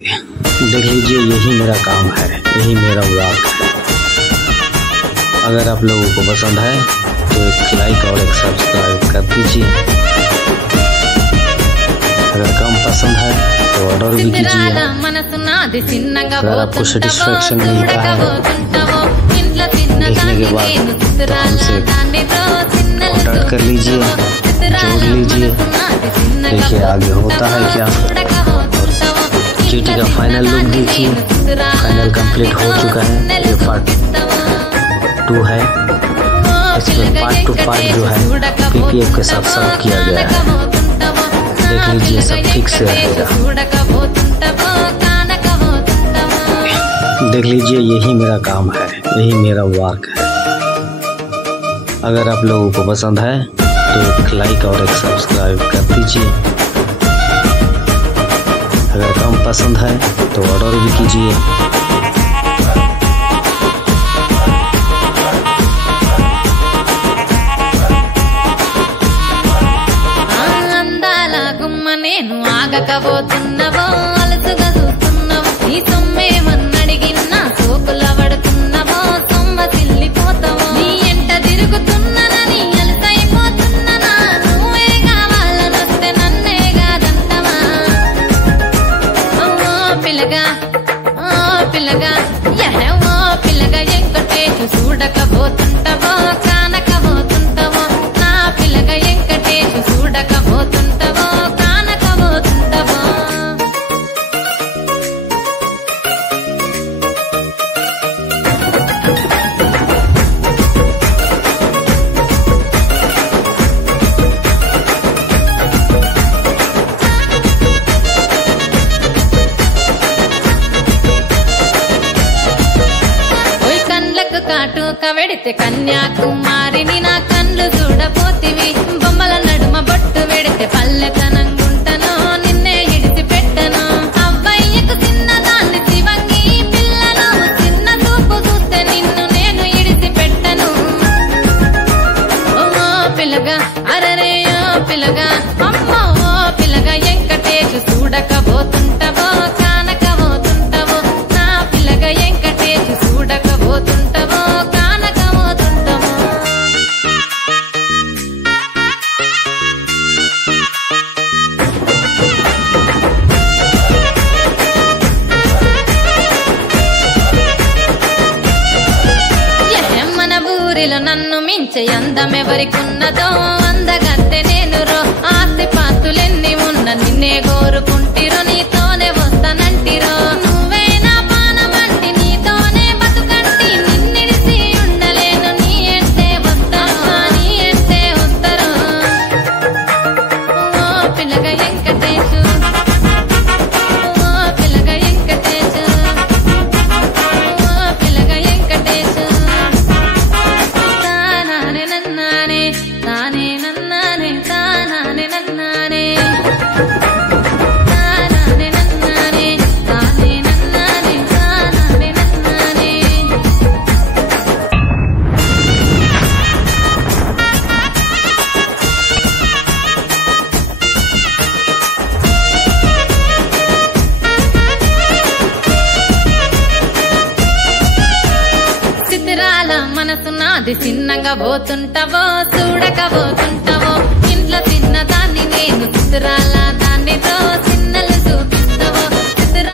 देख लीजिए, यही मेरा काम है, यही मेरा व्लॉग है। अगर आप लोगों को पसंद है तो एक लाइक और एक सब्सक्राइब कर दीजिए। अगर कम पसंद है तो ऑर्डर भी कीजिए। अगर आपको सेटिस्फेक्शन मिलता है देखने के बाद तो हमसे कॉन्टैक्ट कर लीजिए, जोड़ लीजिए। देखिए आगे होता है क्या। चीटी का फाइनल लुक देखिए, फाइनल कंप्लीट हो चुका है। ये पार्ट 2 है, इसमें पार्ट 2 पार्ट जो है पीपीएफ के साथ सर्व किया गया है। देख लीजिए, सब ठीक से रहेगा। देख लीजिए, यही मेरा काम है, यही मेरा वर्क है। अगर आप लोगों को पसंद है तो एक लाइक और एक सब्सक्राइब कर दीजिए। अगर कम पसंद है तो ऑर्डर भी कीजिए। అందాల గుమ్మ నేను ఆగకపోతున్నవో, అలసుగా చూస్తున్నవో, నీ సొమ్మేమన్నడిగిన్నా సోకుల పడుతున్నవో, సొమ్మ తిల్లిపోతావో, నీ ఎంట తిరుగుతున్ననని అలసైపోతున్ననా, నువ్వే కావాలనొస్తే నన్నే కాదంటవా. పిల్లగా పిల్లగా ఓ పిల్లగా ఎంకటేషు చూడకపోతుంటవో, కానకపోతుంటవో, నా పిల్లగా ఎంకటేషు చూడకపోతుంటవో, కానకపోతుంటవో. కాటుక వెడితే కన్యాకుమారిని నా కళ్ళు చూడపోతివి, బొమ్మల నడుమ బొట్టు వెడితే పల్లెతనంగుంటను, నిన్నే ఇడిసి పెట్టను. అవ్వయ్యకు చిన్నదాన్ని శివంగి పిల్లను, చిన్న చూపు చూస్తే నిన్ను నేను ఇడిసి పెట్టను. ఓ పిల్లగా అరరే ఓ పిల్లగా, అమ్మో ఓ పిల్లగా వెంకటేషు చూడకపోతుంటవో, కానకపోతుంటవో, నా పిల్లగా వెంకటేషు చూడకపోతుంటవో, కానకపోతుంటవో. మన ఊరిలో నన్ను మించే అందమెవరికున్నదో, అందగత్తె నేను రో, ఆస్తి పాస్తులెన్ని ఉన్న నిన్నే కోరుకుంటిరో, నీతోనే వస్తానంటిరో. నువ్వే నా పానమంటి, నీతోనే బతుకంటి, నిన్నిడిసి ఉండలేను, నీ ఎంటే వస్తాను, నీ ఎంటే వస్తారు. ఓ పిల్లగా వెంకటేషు, ఓ పిల్లగా వెంకటేషు, ఓ పిల్లగా వెంకటేషు. తానానే నన్నానే, తానే నన్నానే, తానానే నన్నానే, తానానే నన్నానే, తానే నన్నానే, తానానే నన్నానే. చిత్రాల మనసు నాది, చిన్నగా పోతుంటవో, చూడకపోతుంటవో, ఇంట్లో చిన్నదాన్ని నేను, చిత్రాల దాన్నితో చిన్నలు